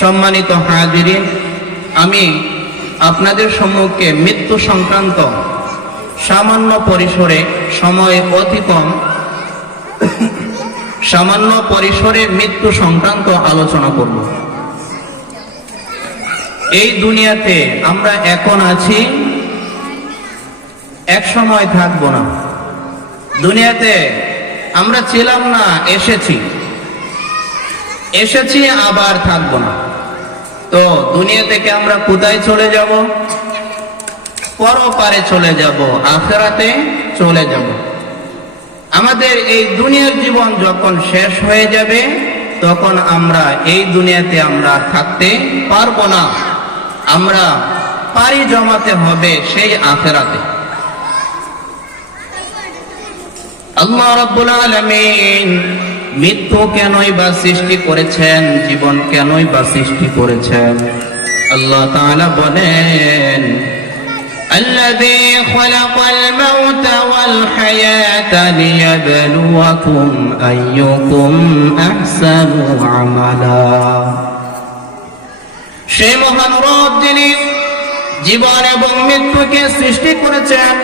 সম্মানিত হাজিরিন, আমি আপনাদের সম্মুখে মৃত্যু সংক্রান্ত সামান্য পরিসরে, সময় অতি কম, সামান্য পরিসরে মৃত্যু সংক্রান্ত আলোচনা করব। এই দুনিয়াতে আমরা এখন আছি, এক সময় থাকবো না। দুনিয়াতে আমরা ছিলাম না, এসেছি আবার থাকবো না। তো দুনিয়া থেকে আমরা কোথায় চলে যাব? পরপারে চলে যাব, আখিরাতে চলে যাব। আমাদের এই দুনিয়ার জীবন যখন শেষ হয়ে যাবে, তখন আমরা এই দুনিয়াতে আমরা থাকতে পারবো না। আমরা পাড়ি জমাতে হবে সেই আখিরাতে। আল্লাহ রাব্বুল আলামিন মৃত্যু কেনই বা সৃষ্টি করেছেন, জীবন কেনই বা সৃষ্টি করেছেন? আল্লাহ তাআলা বলেন, الذي خلق الموت والحياة ليبلوكم أيكم أحسن عملا। সেই মহান রব যিনি জীবন এবং মৃত্যুকে সৃষ্টি করেছেন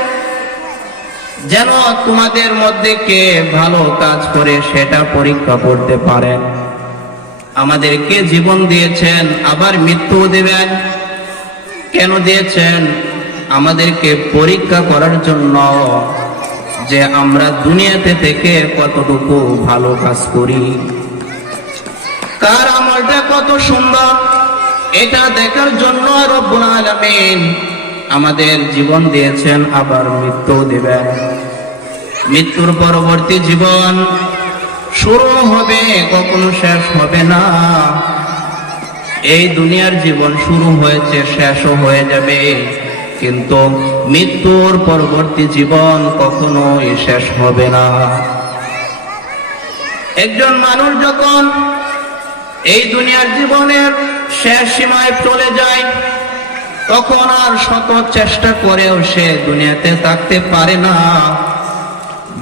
যেন তোমাদের মধ্যে কে ভালো কাজ করে সেটা পরীক্ষা করতে পারেন। আমাদেরকে জীবন দিয়েছেন, আবার মৃত্যু দেবেন। কেন দিয়েছেন? আমাদেরকে পরীক্ষা করার জন্য, যে আমরা দুনিয়াতে থেকে কতটুকু ভালো কাজ করি, কার আমলটা কত সুন্দর, এটা দেখার জন্য রব্বুল আলামিন আমাদের জীবন দিয়েছেন, আবার মৃত্যু দিবেন। মৃত্যুর পরবর্তী জীবন শুরু হবে, কখনো শেষ হবে না। এই দুনিয়ার জীবন শুরু হয়েছে, শেষও হয়ে যাবে, কিন্তু মৃত্যুর পরবর্তী জীবন কখনোই শেষ হবে না। একজন মানুষ যখন এই দুনিয়ার জীবনের শেষ সীমায় চলে যায়, তখন আর শত চেষ্টা করেও সে দুনিয়াতে থাকতে পারে না।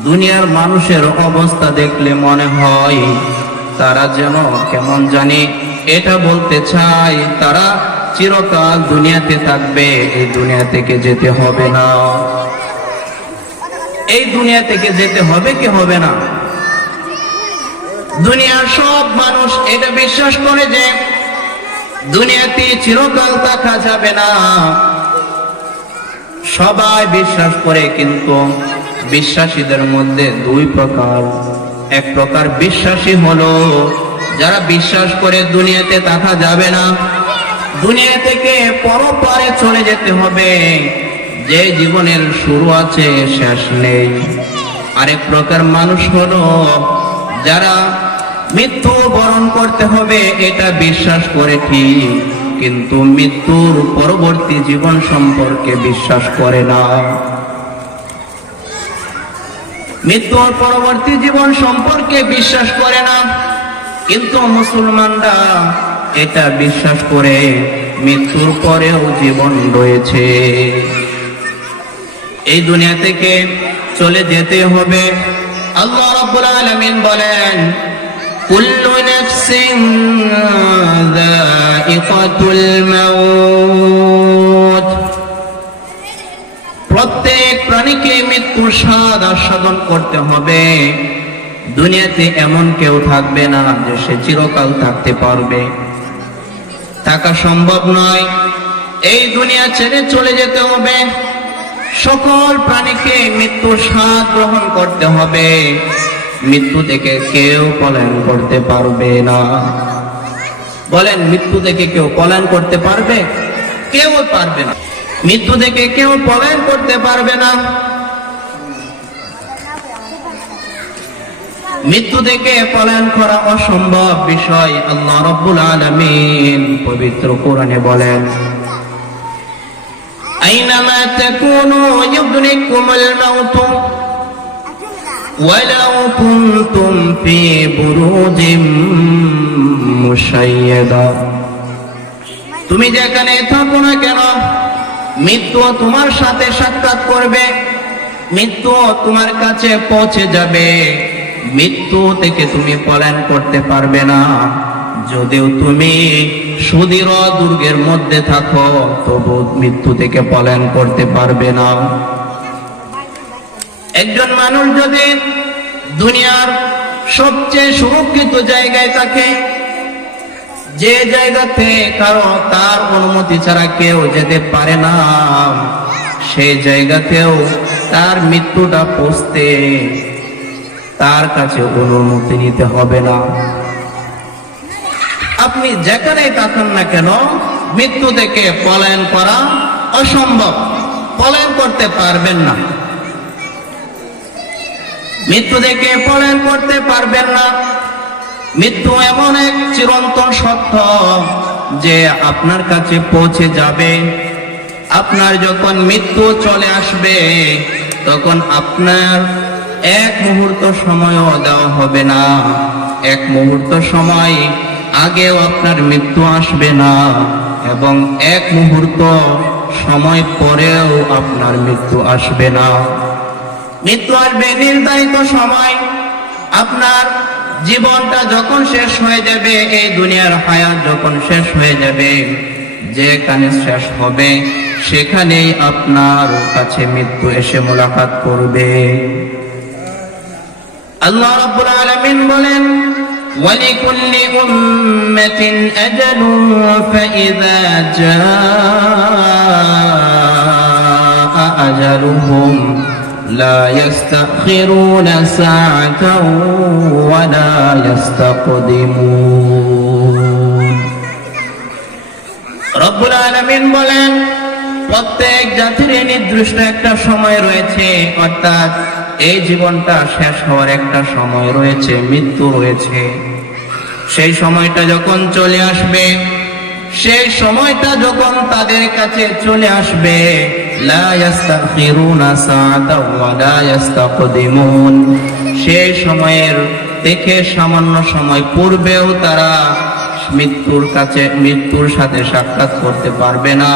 দুনিয়ার মানুষের অবস্থা দেখলে মনে হয় তারা যেন কেমন জানি এটা বলতে চায় তারা চিরকাল দুনিয়াতে থাকবে, এই দুনিয়া থেকে যেতে হবে না। এই দুনিয়া থেকে যেতে হবে কি হবে না? দুনিয়ার সব মানুষ এটা বিশ্বাস করে যে দুনিয়াতে চিরকাল থাকা যাবে না। সবাই বিশ্বাস করে, কিন্তু বিশ্বাসীদের মধ্যে দুই প্রকার। এক প্রকার বিশ্বাসী হলো যারা বিশ্বাস করে দুনিয়াতে থাকা যাবে না, দুনিয়া থেকে পরপারে চলে যেতে হবে, যে জীবনের শুরু আছে শেষ নেই। আরেক প্রকার মানুষ হলো যারা মৃত্যু বরণ করতে হবে এটা বিশ্বাস করে ঠিক, কিন্তু মৃত্যুর পরবর্তী জীবন সম্পর্কে বিশ্বাস করে না। মৃত্যুর পরবর্তী জীবন সম্পর্কে বিশ্বাস করে না, কিন্তু মুসলমানরা এটা বিশ্বাস করে মৃত্যুর পরেও জীবন রয়েছে। এই দুনিয়া থেকে চলে যেতে হবে। আল্লাহ রাব্বুল আলামিন বলেন, কুল্লু নাফসিন যায়িকাতুল মাউত, প্রত্যেক প্রাণীকে মৃত্যুর স্বাদ আস্বাদন করতে হবে। দুনিয়াতে এমন কেউ থাকবে না যে সে চিরকাল থাকতে পারবে, থাকা সম্ভব নয়। এই দুনিয়া ছেড়ে চলে যেতে হবে। সকল প্রাণীকে মৃত্যুর স্বাদ গ্রহণ করতে হবে। মৃত্যু থেকে কেউ পলায়ন করতে পারবে না। বলেন, মৃত্যু থেকে কেউ পলায়ন করতে পারবে? কেউ পারবে না। মৃত্যু থেকে কেউ পলায়ন করতে পারবে না। মৃত্যু থেকে পলায়ন করা অসম্ভব বিষয়। আল্লাহ রাব্বুল আলামিন পবিত্র কোরআনে বলেন, আইনামা তাকুনু ইউদরিকুমুল মাউত ওয়ালাউ কুনতুম ফি বুরুজিম মুশাইয়াদা। তুমি যেখানে থাকো না কেন, মৃত্যু তোমার সাথে সাক্ষাৎ করবে, মৃত্যু তোমার কাছে পৌঁছে যাবে। মৃত্যু থেকে তুমি পলায়ন করতে পারবে না। যদিও তুমি সুদৃঢ় দুর্গের মধ্যে থাকো, তবু মৃত্যু থেকে পলায়ন করতে পারবে না। একজন মানুষ যদি দুনিয়ার সবচেয়ে সুরক্ষিত জায়গায় থাকে, যে জায়গাতে কারো তার অনুমতি ছাড়া কেউ যেতে পারে না, সেই জায়গাতেও তার মৃত্যুটা পৌঁছতে তার কাছে অনুমতি নিতে হবে না। আপনি যেখানেই থাকেন না কেন, মৃত্যু থেকে পলায়ন করা অসম্ভব, পলায়ন করতে পারবেন না। মৃত্যু থেকে পলায়ন করতে পারবেন না। মৃত্যু এমন এক চিরন্তন সত্য যে আপনার কাছে পৌঁছে যাবে। আপনার যখন মৃত্যু চলে আসবে, তখন আপনার এক মুহূর্ত সময়ও দেওয়া হবে না। এক মুহূর্ত সময় আগেও আপনার মৃত্যু আসবে না, এবং এক মুহূর্ত সময় পরেও আপনার মৃত্যু আসবে না। মৃত্যু আসবে নির্ধারিত সময়। আপনার জীবনটা যখন শেষ হয়ে যাবে, এই দুনিয়ার হায়াত যখন শেষ হয়ে যাবে, যেখানে শেষ হবে সেখানেই আপনার কাছে মৃত্যু এসে মুলাকাত করবে। আল্লাহ রাব্বুল আলামিন বলেন, ওয়ালিকুল্লি উম্মাতিন আজালুন ফাইযা জাআ আজালুহুম লা ইস্তাখিরুনা সাআতাও ওয়া লা ইস্তাকদিমুন। রব্বুল আলামিন বলেন, প্রত্যেক জাতির নির্দিষ্ট একটা সময় রয়েছে, অর্থাৎ এই জীবনটা শেষ হওয়ার একটা সময় রয়েছে, মৃত্যু রয়েছে। সেই সময়টা যখন চলে আসবে, সেই সময়টা যখন তাদের কাছে চলে আসবে, লা ইস্তাখিরুনা সাআতাও ওয়া লা ইস্তাকদিমুন, সেই সময়ের থেকে সামান্য সময় পূর্বেও তারা মৃত্যুর সাথে সাক্ষাৎ করতে পারবে না,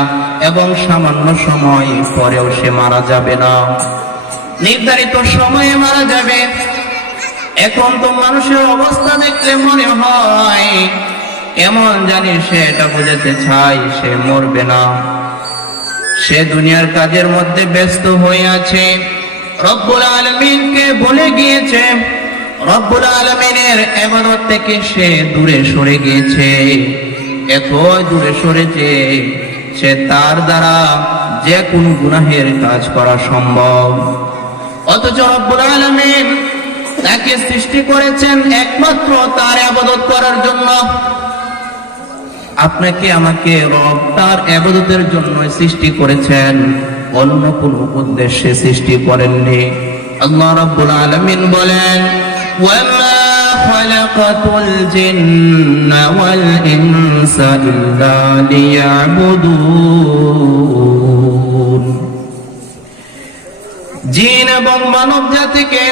এবং সামান্য সময় পরেও সে মারা যাবে না। নির্ধারিত সময়ে মারা যাবে। এখন তো মানুষের অবস্থা দেখলে মনে হয় এমন জানি সে এটা বোঝাতে চায় সে মরবে না। সে দুনিয়ার কাজের মধ্যে ব্যস্ত হয়ে আছে, রব্বুল আলামিনকে ভুলে গিয়েছে, রব্বুল আলামিনের ইবাদত থেকে সে দূরে সরে গিয়েছে। এত দূরে সরেছে সে তার দ্বারা যে কোনো গুনাহের কাজ করা সম্ভব। অথচ রব্বুল আলামিন তাকে সৃষ্টি করেছেন একমাত্র তার ইবাদত করার জন্য। আপনাকে আমাকে রব তার ইবাদতের জন্য সৃষ্টি করেছেন, অন্য কোনো উদ্দেশ্যে সৃষ্টি করেননি। আল্লাহ রাব্বুল আলামিন বলেন, ওয়ামা খালাকাতুল জিন্না ওয়াল ইনসা ইল্লা লিয়াবুদুন। জিন এবং মানব জাতিকে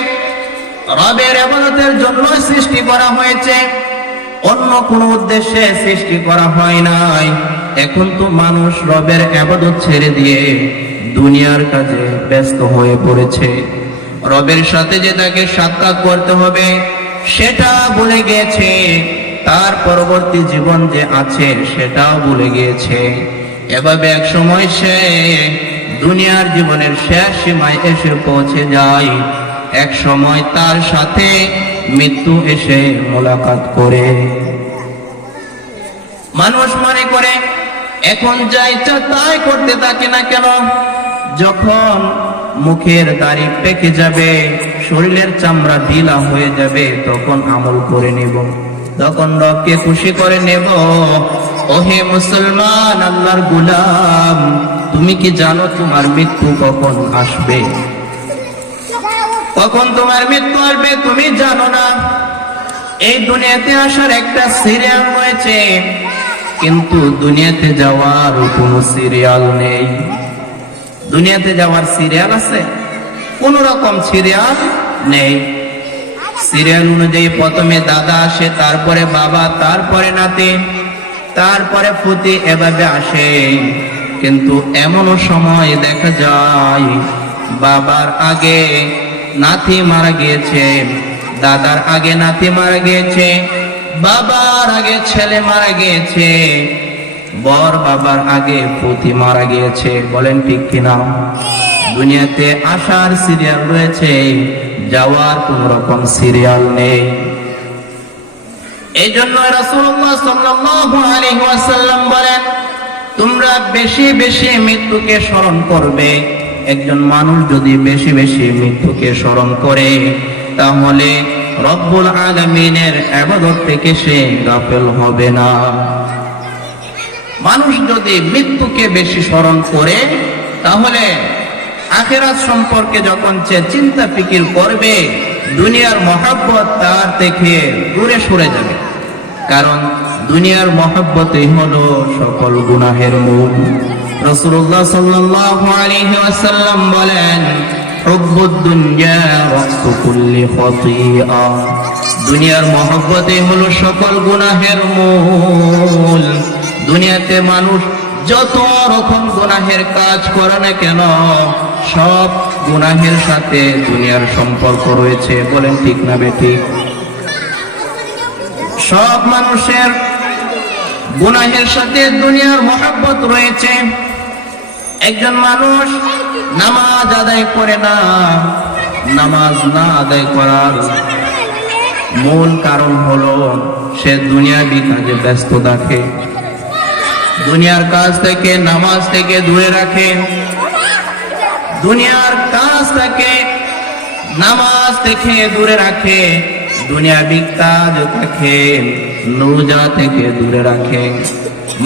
রবের ইবাদতের জন্য সৃষ্টি করা হয়েছে, অন্য কোনো উদ্দেশ্যে সৃষ্টি করা হয় নাই। এখন তো মানুষ রবের ইবাদত ছেড়ে দিয়ে দুনিয়ার কাজে ব্যস্ত হয়ে পড়েছে। রবের সাথে যে তাকে সাক্ষাৎ করতে হবে সেটা ভুলে গিয়েছে, তার পরবর্তী জীবন যে আছে সেটাও ভুলে গিয়েছে। এভাবে এক সময় সে দুনিয়ার জীবনের শেষ সীমায় এসে পৌঁছে যায়। এক সময় তার সাথে মৃত্যু এসে মোলাকাত করে। মানুষ মনে করে এখন যা ইচ্ছা তাই করতে থাকে না কেন, যখন মুখের দাড়ি পেকে যাবে, শরীরের চামড়া ঢিলা হয়ে যাবে, তখন আমল করে নেব, তখন রবকে খুশি করে নেব। ওহে মুসলমান, আল্লাহর গোলাম, তুমি কি জানো তোমার মৃত্যু কখন আসবে? কখন তোমার মৃত্যু আসবে তুমি জানো না। এই দুনিয়াতে আসার একটা সিরিয়াল রয়েছে, কিন্তু দুনিয়াতে যাওয়ার কোনো সিরিয়াল নেই। দুনিয়াতে যাওয়ার সিরিয়াল আছে? কোন রকম সিরিয়াল নেই। সিরিয়াল অনুযায়ী প্রথমে দাদা আসে, তারপরে বাবা, তারপরে নাতি, তারপরে ফুতি, এভাবে আসে। কিন্তু এমনও সময় দেখা যায় বাবার আগে নাতি মারা গিয়েছে, দাদার আগে নাতি মারা গিয়েছে, বাবার আগে ছেলে মারা গিয়েছে, বর বাবার আগে পতি মারা গিয়েছে, বলেন ঠিক কিনা? দুনিয়াতে আসার সিরিয়াল রয়েছে, যাওয়ার কোন রকম সিরিয়াল নেই। এই জন্য রাসূলুল্লাহ সাল্লাল্লাহু আলাইহি ওয়াসাল্লাম বলেন, তোমরা বেশি বেশি মৃত্যুকে স্মরণ করবে। একজন মানুষ যদি বেশি বেশি মৃত্যুকে স্মরণ করে, তাহলে রব্বুল আলামিনের ইবাদত থেকে সে গাফেল হবে না। মানুষ যদি মৃত্যুকে বেশি স্মরণ করে, তাহলে আখিরাত সম্পর্কে যখন সে চিন্তা ফিকির করবে, দুনিয়ার মহব্বত তার থেকে দূরে সরে যাবে। কারণ দুনিয়ার মহব্বতই হলো সকল গুনাহের মূল। রাসূলুল্লাহ সাল্লাল্লাহু আলাইহি ওয়াসাল্লাম বলেন, হুব্বুদ দুনিয়া রাসু কুল্লি খাতিআ। দুনিয়ার মহব্বতই হলো সকল গুনাহের মূল। দুনিয়াতে মানুষ যত রকম গুনাহের কাজ করে না কেন, সব গুনাহের সাথে দুনিয়ার সম্পর্ক রয়েছে, বলেন ঠিক না বেঠিক? সব মানুষের গুনাহের সাথে দুনিয়ার মহব্বত রয়েছে। একজন মানুষ নামাজ আদায় করে না, নামাজ না আদায় করার মূল কারণ হলো সে দুনিয়াবি কাজে ব্যস্ত থাকে, দুনিয়ার কাজ থেকে নামাজ থেকে দূরে রাখে, দুনিয়ার কাজ থেকে নামাজ থেকে দূরে রাখে, দুনিয়াবি কাজ থেকে রোজা থেকে দূরে রাখে।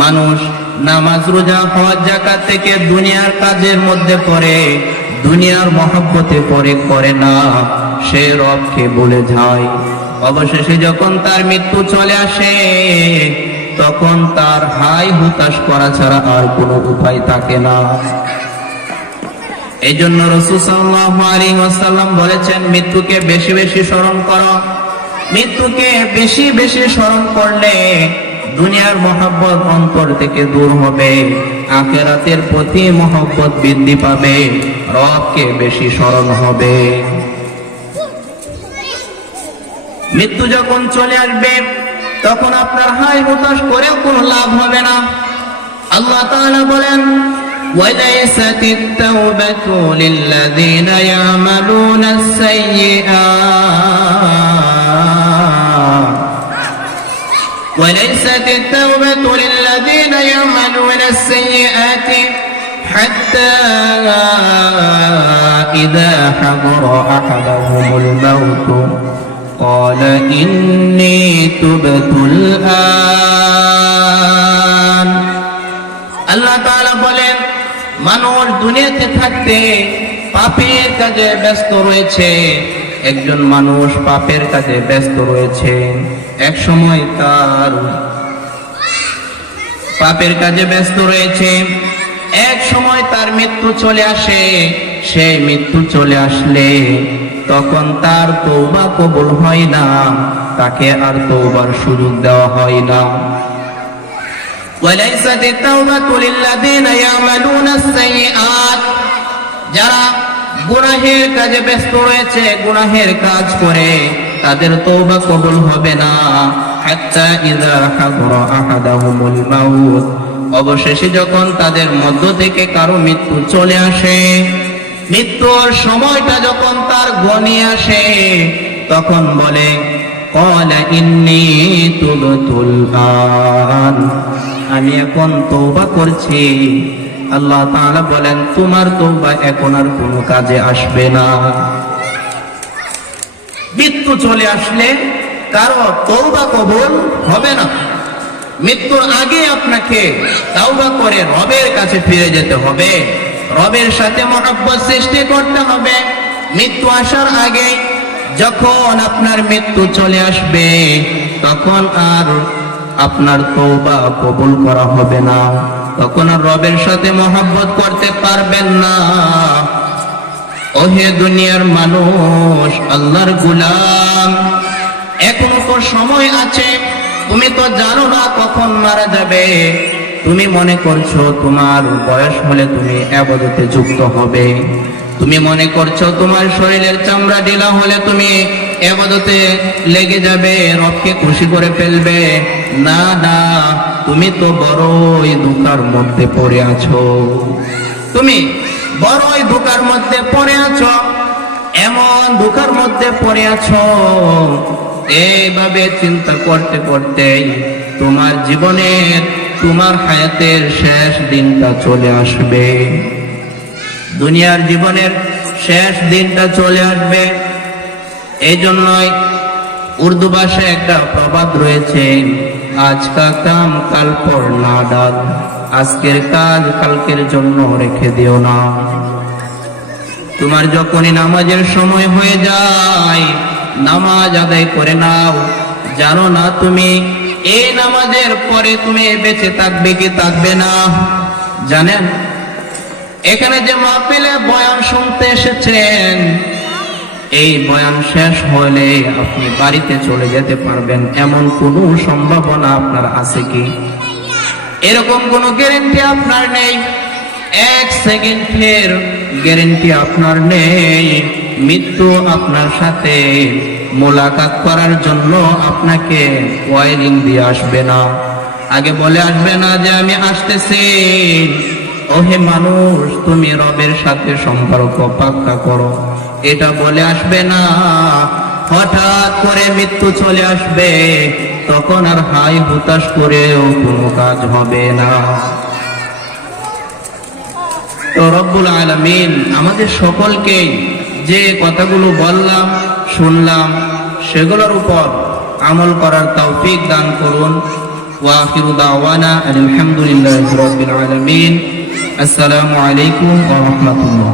মানুষ নামাজ রোজা হজ যাকাত থেকে দুনিয়ার কাজের মধ্যে পড়ে, দুনিয়ার মহব্বতে পড়ে করে না, সে রবকে ভুলে যায়। অবশেষে যখন তার মৃত্যু চলে আসে, তখন তার হাই হুতাশ করা ছাড়া আর কোনো উপায় থাকে না। এই জন্য রাসূল সাল্লাল্লাহু আলাইহি ওয়াসাল্লাম বলেছেন, মৃত্যুকে বেশি বেশি স্মরণ করো। মৃত্যুকে বেশি বেশি স্মরণ করলে দুনিয়ার মহব্বত অন্তর থেকে দূর হবে, আখিরাতের প্রতি মহব্বত বৃদ্ধি পাবে, রবকে বেশি স্মরণ হবে। মৃত্যু যখন চলে আসবে, তখন আপনার হাই হতাশ করেও কোনো লাভ হবে না। আল্লাহ তাআলা বলেন, وَلَيْسَتِ التَّوْبَةُ لِلَّذِينَ يَعْمَلُونَ السَّيِّئَاتِ وَلَيْسَتِ التَّوْبَةُ لِلَّذِينَ يَعْمَلُونَ السَّيِّئَاتِ حَتَّى إِذَا حَضَرَ أَحَدَهُمُ الْمَوْتُ قَالَ إِنِّي تُبْتُ الْآنَ। আল্লাহ তাআলা বলেন, মানুষ দুনিয়াতে থাকতে পাপের কাজে ব্যস্ত রয়েছে। একজন মানুষ পাপের কাজে ব্যস্ত রয়েছে, এক সময় তার পাপের কাজে ব্যস্ত রয়েছে, এক সময় তার মৃত্যু চলে আসে। সেই মৃত্যু চলে আসলে তখন তার তওবা কবুল হয় না, তাকে আর তওবার সুযোগ দেওয়া হয় না। وَلَيْسَتِ التَّوْبَةُ لِلَّذِينَ يَعْمَلُونَ السَّيِّئَاتِ। যারা গুনাহের কাজে ব্যস্ত রয়েছে, গুনাহের কাজ করে, তাদের তওবা কবুল হবে না। হাত্তা ইযা হাদরা আহাদাহুমুল মাউত। অবশেষে যখন তাদের মধ্য থেকে কারো মৃত্যু চলে আসে, মৃত্যুর সময়টা যখন তার ঘনিয়ে আসে, তখন বলে, ক্বালা ইন্নী তুবতুল আন। আমি এখন তওবা করছি। আল্লাহ তাআলা বলেন, তোমার তওবা এখন আর কোনো কাজে আসবে না। মৃত্যু চলে আসলে কারো তওবা কবুল হবে না। মৃত্যুর আগে আপনাকে তওবা করে রবের কাছে ফিরে যেতে হবে, রবের সাথে মহব্বত সৃষ্টি করতে হবে। মৃত্যু আসার আগে যখন আপনার মৃত্যু চলে আসবে, তখন আর আপনার তওবা কবুল করা হবে না, তখন আর রবের সাথে মহব্বত করতে পারবেন না। ওহে দুনিয়ার মানুষ, আল্লাহর গোলাম, এখনো তো সময় আছে। তুমি তো জানো না কখন মারা যাবে। তুমি মনে করছো তোমার বয়স হলে তুমি ইবাদতে যুক্ত হবে, তুমি মনে করছো তোমার শরীরের চামড়া ঢিলা হলে তুমি ইবাদতে লেগে যাবে, রবকে খুশি করে ফেলবে। না না, তুমি তো বড়ই ধোঁকার মধ্যে পড়ে আছো, তুমি বড়ই ধোঁকার মধ্যে পড়ে আছো, এমন ধোঁকার মধ্যে পড়ে আছো। এইভাবে চিন্তা করতে করতে তোমার জীবনের, তোমার হায়াতের শেষ দিনটা চলে আসবে, দুনিয়ার জীবনের শেষ দিনটা চলে আসবে। এই জন্যই উর্দু ভাষায় একটা প্রবাদ রয়েছে, আজ কা কাম কাল পর না ডাল, আজকের কাজ কালকের জন্য রেখে দিও না। তোমার যখনই নামাজের সময় হয়ে যায়, নামাজ আদায় করে নাও। জানো না তুমি এই নামাজের পরে তুমি বেঁচে থাকবে কি থাকবে না? জানেন, এখানে যে মাহফিলে বয়ান শুনতে এসেছেন, এই বয়ান শেষ হলে আপনি বাড়িতে চলে যেতে পারবেন, এমন কোনো সম্ভাবনা আপনার আছে কি? এরকম কোনো গ্যারান্টি আপনার নেই, এক সেকেন্ডের গ্যারান্টি আপনার নেই। মৃত্যু আপনার সাথে মোলাকাত করার জন্য আপনাকে ওয়ার্নিং দিয়ে আসবে না, আগে বলে আসবে না যে আমি আসতেছি। ওহে মানুষ, তুমি রবের সাথে সম্পর্ক পাক্কা করো, এটা বলে আসবে না। হঠাৎ করে মৃত্যু চলে আসবে, তখন আর হাই হুতাশ করেও কোনো কাজ হবে না। তো রব্বুল আলামিন আমাদের সকলকে যে কথাগুলো বললাম শুনলাম সেগুলোর উপর আমল করার তৌফিক দান করুন। ওয়া আখিরু দাওয়ানা আলহামদুলিল্লাহি রাব্বিল আলামিন। আসসালামু আলাইকুম ওয়া রাহমাতুল্লাহ।